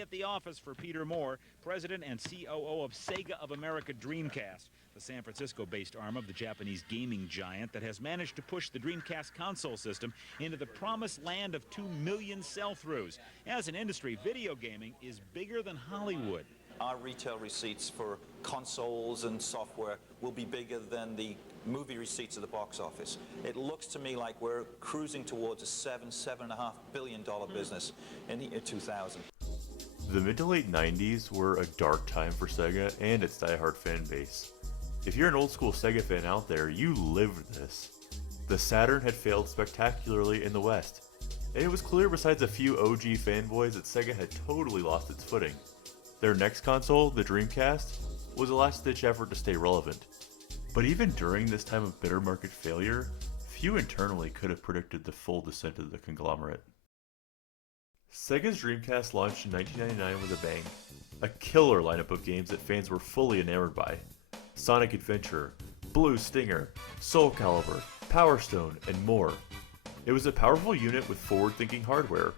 At the office for Peter Moore, president and COO of SEGA of America Dreamcast, the San Francisco-based arm of the Japanese gaming giant that has managed to push the Dreamcast console system into the promised land of 2 million sell-throughs. As an industry, video gaming is bigger than Hollywood. Our retail receipts for consoles and software will be bigger than the movie receipts at the box office. It looks to me like we're cruising towards a $7.5 billion business in the year 2000. The mid to late 90s were a dark time for Sega and its diehard fan base. If you're an old school Sega fan out there, you lived this. The Saturn had failed spectacularly in the West, and it was clear besides a few OG fanboys that Sega had totally lost its footing. Their next console, the Dreamcast, was a last-ditch effort to stay relevant. But even during this time of bitter market failure, few internally could have predicted the full descent of the conglomerate. Sega's Dreamcast launched in 1999 with a bang, a killer lineup of games that fans were fully enamored by. Sonic Adventure, Blue Stinger, Soul Calibur, Power Stone, and more. It was a powerful unit with forward-thinking hardware,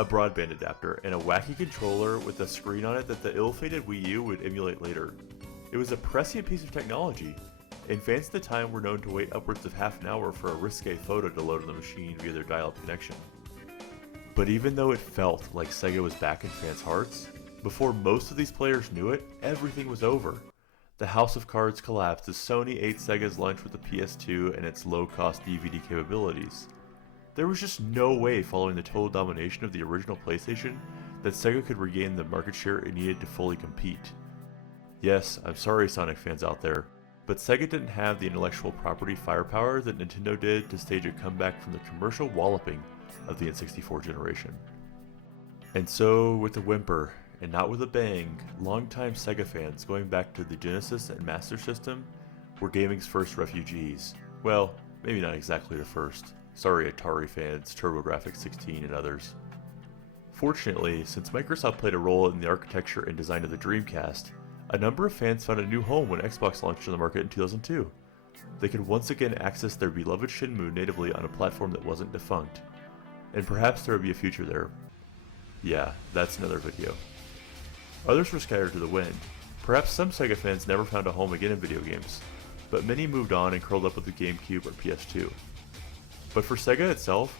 a broadband adapter, and a wacky controller with a screen on it that the ill-fated Wii U would emulate later. It was a prescient piece of technology, and fans at the time were known to wait upwards of half an hour for a risque photo to load on the machine via their dial-up connection. But even though it felt like Sega was back in fans' hearts, before most of these players knew it, everything was over. The house of cards collapsed as Sony ate Sega's lunch with the PS2 and its low-cost DVD capabilities. There was just no way following the total domination of the original PlayStation that Sega could regain the market share it needed to fully compete. Yes, I'm sorry Sonic fans out there, but Sega didn't have the intellectual property firepower that Nintendo did to stage a comeback from the commercial walloping of the N64 generation. And so, with a whimper, and not with a bang, longtime Sega fans going back to the Genesis and Master System were gaming's first refugees. Well, maybe not exactly the first. Sorry Atari fans, TurboGrafx-16 and others. Fortunately, since Microsoft played a role in the architecture and design of the Dreamcast, a number of fans found a new home when Xbox launched on the market in 2002. They could once again access their beloved Shenmue natively on a platform that wasn't defunct. And perhaps there would be a future there. Yeah, that's another video. Others were scattered to the wind. Perhaps some Sega fans never found a home again in video games, but many moved on and curled up with the GameCube or PS2. But for Sega itself,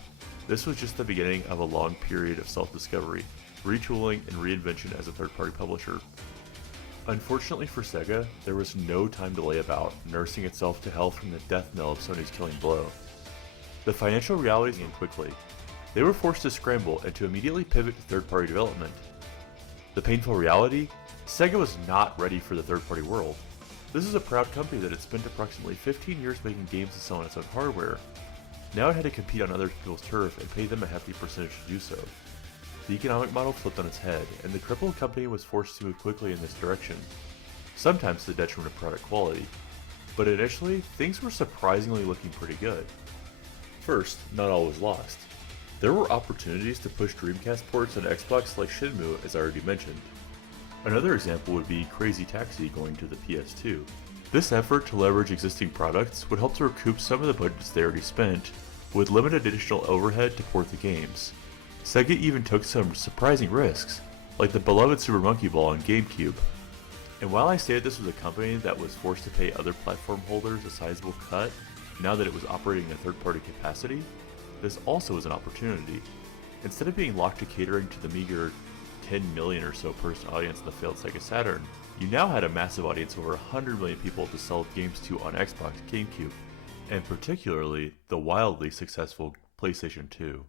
this was just the beginning of a long period of self-discovery, retooling, and reinvention as a third-party publisher. Unfortunately for Sega, there was no time to lay about, nursing itself to health from the death knell of Sony's killing blow. The financial realities came quickly. They were forced to scramble and to immediately pivot to third-party development. The painful reality? Sega was not ready for the third-party world. This is a proud company that had spent approximately 15 years making games to sell on its own hardware. Now it had to compete on other people's turf and pay them a hefty percentage to do so. The economic model flipped on its head, and the crippled company was forced to move quickly in this direction, sometimes to the detriment of product quality. But initially, things were surprisingly looking pretty good. First, not all was lost. There were opportunities to push Dreamcast ports on Xbox like Shenmue, as I already mentioned. Another example would be Crazy Taxi going to the PS2. This effort to leverage existing products would help to recoup some of the budgets they already spent, with limited additional overhead to port the games. Sega even took some surprising risks, like the beloved Super Monkey Ball on GameCube. And while I say this was a company that was forced to pay other platform holders a sizable cut now that it was operating in a third-party capacity, this also was an opportunity. Instead of being locked to catering to the meager 10 million or so person audience in the failed Sega Saturn, you now had a massive audience of over 100 million people to sell games to on Xbox, GameCube, and particularly the wildly successful PlayStation 2.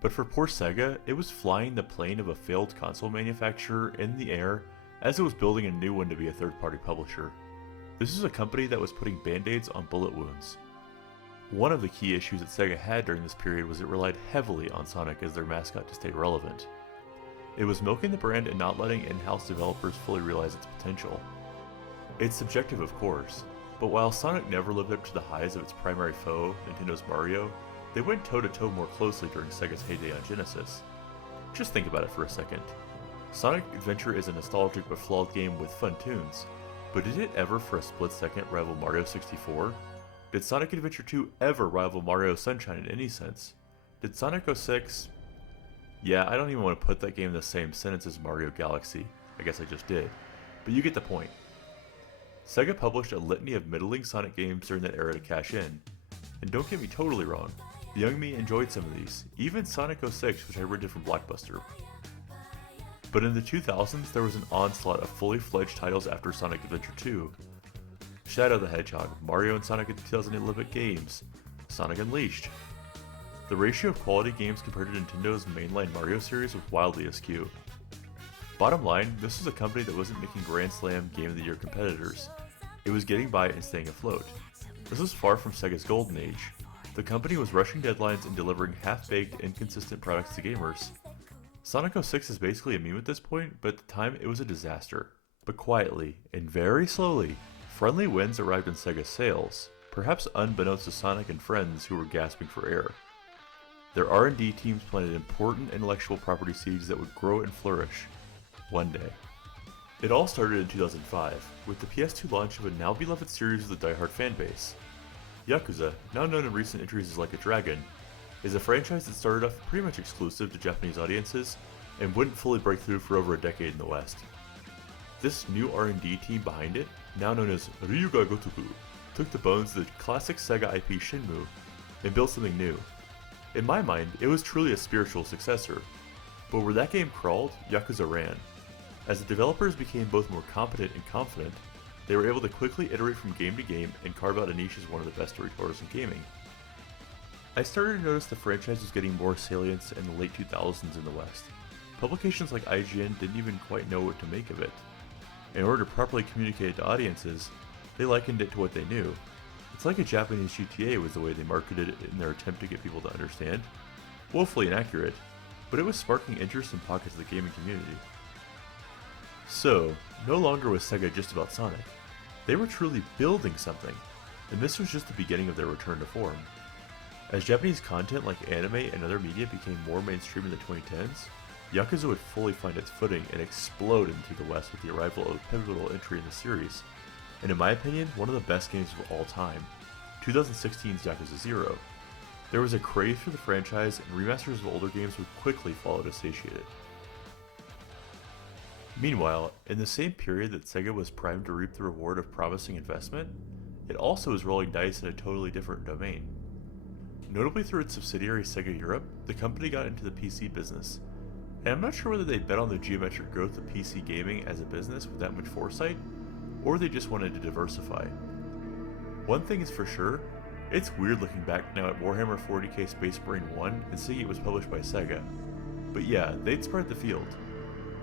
But for poor Sega, it was flying the plane of a failed console manufacturer in the air as it was building a new one to be a third-party publisher. This is a company that was putting band-aids on bullet wounds. One of the key issues that Sega had during this period was it relied heavily on Sonic as their mascot to stay relevant. It was milking the brand and not letting in-house developers fully realize its potential. It's subjective, of course, but while Sonic never lived up to the highs of its primary foe, Nintendo's Mario, they went toe-to-toe more closely during Sega's heyday on Genesis. Just think about it for a second. Sonic Adventure is a nostalgic but flawed game with fun tunes, but did it ever for a split second rival Mario 64? Did Sonic Adventure 2 ever rival Mario Sunshine in any sense? Did Sonic 06? Yeah, I don't even want to put that game in the same sentence as Mario Galaxy. I guess I just did. But you get the point. Sega published a litany of middling Sonic games during that era to cash in. And don't get me totally wrong, the young me enjoyed some of these, even Sonic 06, which I rented from Blockbuster. But in the 2000s, there was an onslaught of fully fledged titles after Sonic Adventure 2. Shadow the Hedgehog, Mario and Sonic in 2011 games, Sonic Unleashed. The ratio of quality games compared to Nintendo's mainline Mario series was wildly askew. Bottom line, this was a company that wasn't making Grand Slam Game of the Year competitors. It was getting by and staying afloat. This was far from Sega's golden age. The company was rushing deadlines and delivering half-baked, inconsistent products to gamers. Sonic 06 is basically a meme at this point, but at the time it was a disaster. But quietly, and very slowly, friendly wins arrived in Sega's sales, perhaps unbeknownst to Sonic and friends who were gasping for air. Their R&D teams planted important intellectual property seeds that would grow and flourish one day. It all started in 2005, with the PS2 launch of a now beloved series with a diehard fanbase. Yakuza, now known in recent entries as Like a Dragon, is a franchise that started off pretty much exclusive to Japanese audiences and wouldn't fully break through for over a decade in the West. This new R&D team behind it, now known as Ryuga Gotoku, took the bones of the classic Sega IP Shenmue and built something new. In my mind, it was truly a spiritual successor, but where that game crawled, Yakuza ran. As the developers became both more competent and confident, they were able to quickly iterate from game to game and carve out a niche as one of the best storytellers in gaming. I started to notice the franchise was getting more salience in the late 2000s in the West. Publications like IGN didn't even quite know what to make of it. In order to properly communicate it to audiences, they likened it to what they knew. It's like a Japanese GTA was the way they marketed it in their attempt to get people to understand. Woefully inaccurate, but it was sparking interest in pockets of the gaming community. So, no longer was Sega just about Sonic. They were truly building something, and this was just the beginning of their return to form. As Japanese content like anime and other media became more mainstream in the 2010s, Yakuza would fully find its footing and explode into the West with the arrival of a pivotal entry in the series, and in my opinion, one of the best games of all time, 2016's Yakuza 0. There was a craze for the franchise, and remasters of older games would quickly follow to satiate it. Meanwhile, in the same period that Sega was primed to reap the reward of promising investment, it also was rolling dice in a totally different domain. Notably through its subsidiary Sega Europe, the company got into the PC business, and I'm not sure whether they bet on the geometric growth of PC gaming as a business with that much foresight, or they just wanted to diversify. One thing is for sure, it's weird looking back now at Warhammer 40k Space Marine 1 and seeing it was published by Sega. But yeah, they'd spread the field.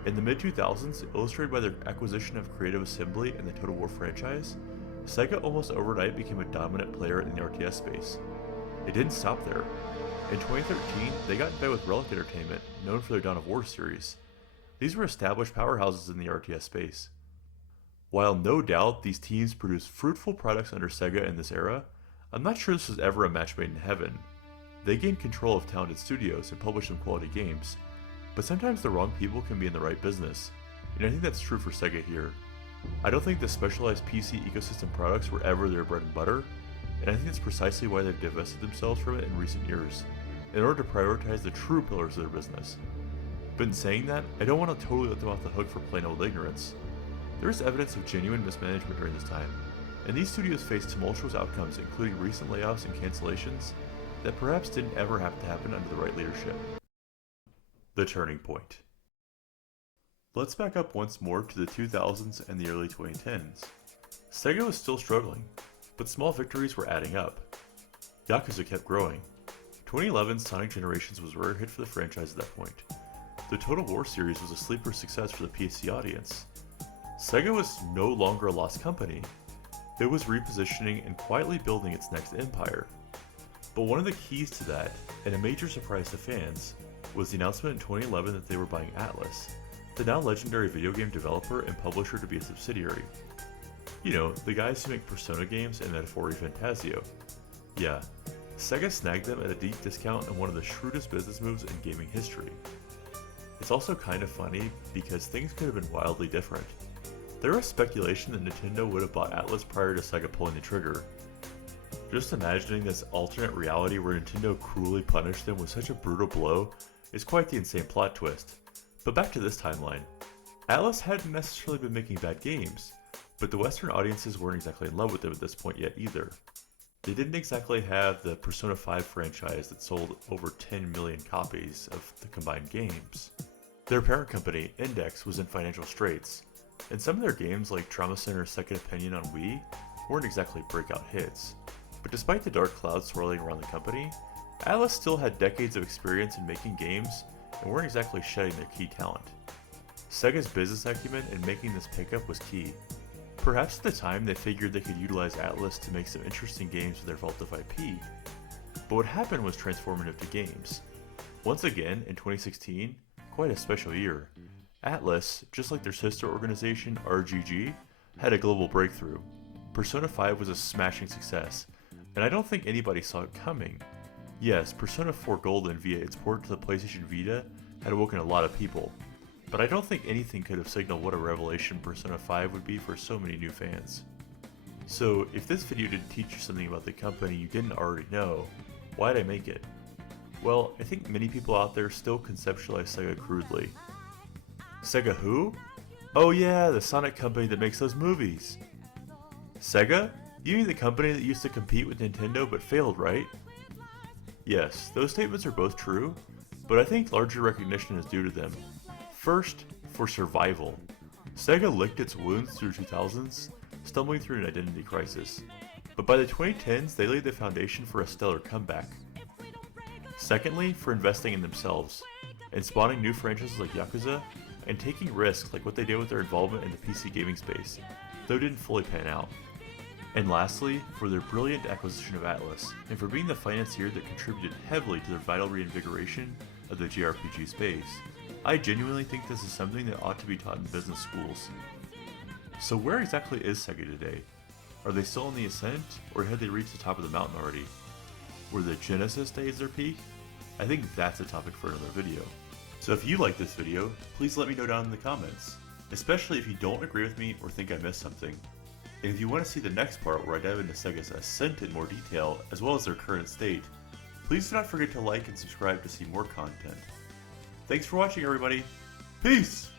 In the mid-2000s, illustrated by their acquisition of Creative Assembly and the Total War franchise, Sega almost overnight became a dominant player in the RTS space. It didn't stop there. In 2013, they got in bed with Relic Entertainment, known for their Dawn of War series. These were established powerhouses in the RTS space. While no doubt these teams produced fruitful products under Sega in this era, I'm not sure this was ever a match made in heaven. They gained control of talented studios and published some quality games, but sometimes the wrong people can be in the right business, and I think that's true for Sega here. I don't think the specialized PC ecosystem products were ever their bread and butter, and I think that's precisely why they've divested themselves from it in recent years, in order to prioritize the true pillars of their business. But in saying that, I don't want to totally let them off the hook for plain old ignorance. There is evidence of genuine mismanagement during this time, and these studios faced tumultuous outcomes including recent layoffs and cancellations that perhaps didn't ever have to happen under the right leadership. The turning point. Let's back up once more to the 2000s and the early 2010s. Sega was still struggling, but small victories were adding up. Yakuza kept growing. 2011's Sonic Generations was a rare hit for the franchise at that point. The Total War series was a sleeper success for the PC audience. Sega was no longer a lost company. It was repositioning and quietly building its next empire. But one of the keys to that, and a major surprise to fans, was the announcement in 2011 that they were buying ATLUS, the now legendary video game developer and publisher to be a subsidiary. You know, the guys who make Persona games and Metaphor ReFantazio. Yeah, Sega snagged them at a deep discount in one of the shrewdest business moves in gaming history. It's also kind of funny because things could have been wildly different. There was speculation that Nintendo would have bought ATLUS prior to Sega pulling the trigger. Just imagining this alternate reality where Nintendo cruelly punished them with such a brutal blow is quite the insane plot twist. But back to this timeline. ATLUS hadn't necessarily been making bad games, but the Western audiences weren't exactly in love with them at this point yet either. They didn't exactly have the Persona 5 franchise that sold over 10 million copies of the combined games. Their parent company, Index, was in financial straits, and some of their games like Trauma Center Second Opinion on Wii weren't exactly breakout hits. But despite the dark clouds swirling around the company, ATLUS still had decades of experience in making games and weren't exactly shedding their key talent. Sega's business acumen in making this pickup was key. Perhaps at the time they figured they could utilize ATLUS to make some interesting games with their vault of IP, but what happened was transformative to games. Once again, in 2016, quite a special year, ATLUS, just like their sister organization RGG, had a global breakthrough. Persona 5 was a smashing success, and I don't think anybody saw it coming. Yes, Persona 4 Golden via its port to the PlayStation Vita had awoken a lot of people, but I don't think anything could have signaled what a revelation Persona 5 would be for so many new fans. So, if this video didn't teach you something about the company you didn't already know, why'd I make it? Well, I think many people out there still conceptualize Sega crudely. Sega who? Oh yeah, the Sonic company that makes those movies. Sega? You mean the company that used to compete with Nintendo but failed, right? Yes, those statements are both true, but I think larger recognition is due to them. First, for survival. Sega licked its wounds through 2000s, stumbling through an identity crisis. But by the 2010s, they laid the foundation for a stellar comeback. Secondly, for investing in themselves, and spawning new franchises like Yakuza, and taking risks like what they did with their involvement in the PC gaming space, though didn't fully pan out. And lastly, for their brilliant acquisition of ATLUS, and for being the financier that contributed heavily to their vital reinvigoration of the JRPG space. I genuinely think this is something that ought to be taught in business schools. So where exactly is Sega today? Are they still on the ascent, or had they reached the top of the mountain already? Were the Genesis days their peak? I think that's a topic for another video. So if you like this video, please let me know down in the comments, especially if you don't agree with me or think I missed something. And if you want to see the next part where I dive into Sega's ascent in more detail, as well as their current state, please do not forget to like and subscribe to see more content. Thanks for watching, everybody. Peace!